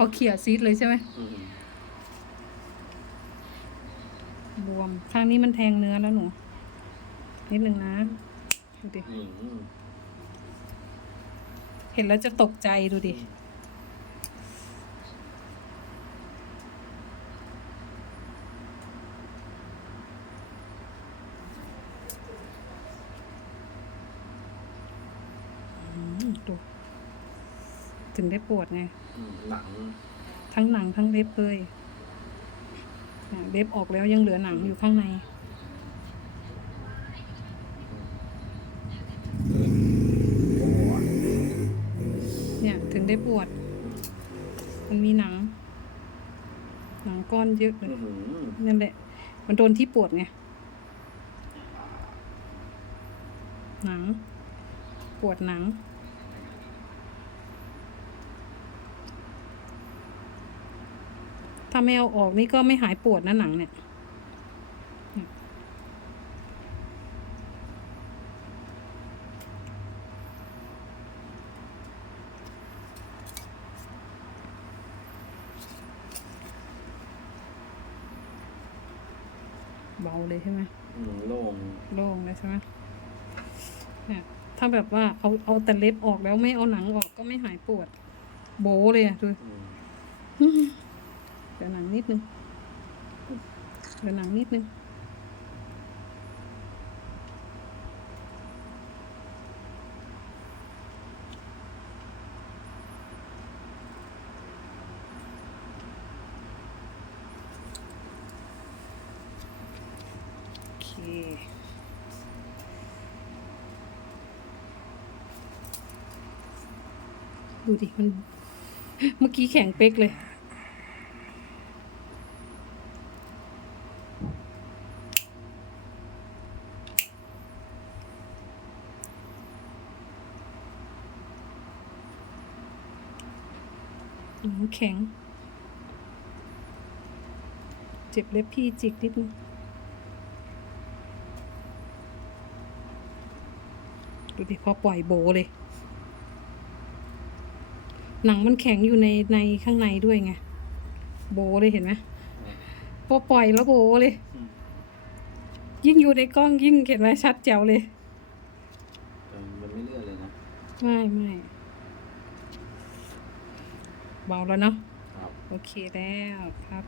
พอเขี่ยซีดเลยใช่ไหมอืมบวมข้างนี้มันแทงเนื้อแล้วหนู นิดนึงนะดูดิอืมเห็นแล้วจะตกใจดูดิอืมดู ถึงได้ปวดไงอืมหนังทั้งหนังทั้งเล็บเลยเนี่ยเล็บออกแล้วยังเหลือหนังอยู่ข้างในโอ้ยเนี่ยถึงได้ปวด มันมีหนัง หนังก้อนเยอะเลอื้ยอหือนั่นแหละ มันโดนที่ปวดไงหนัง ปวดหนัง ถ้าไม่เอาออกนี่ก็ไม่หายปวดนะหนังเนี่ย เบาเลยใช่ไหมอืมโล่ง โล่งเลยใช่ไหมเนี่ยถ้าแบบว่าเอาเอาแต่เล็บออกแล้วไม่เอาหนังออกก็ไม่หายปวด โบเลยอะดูอืม เดี๋ยวหนังนิดนึง เดี๋ยวหนังนิดนึง โอเคดูดิมันเมื่อกี้แข็งเป๊กเลย แข็ง เจ็บเล็บพี่จิกนิดนึงดูดิพอปล่อยโบเลย หนังมันแข็งอยู่ในในข้างในด้วยไง โบเลยเห็นไหมพอปล่อยแล้วโบเลยอืมยิ่งอยู่ในกล้องยิ่งเห็นไหมชัดแจ๋วเลยแต่มันไม่เลื่อนเลยนะ ไม่ไม่ เบาแล้วเนาะครับ โอเคแล้วครับ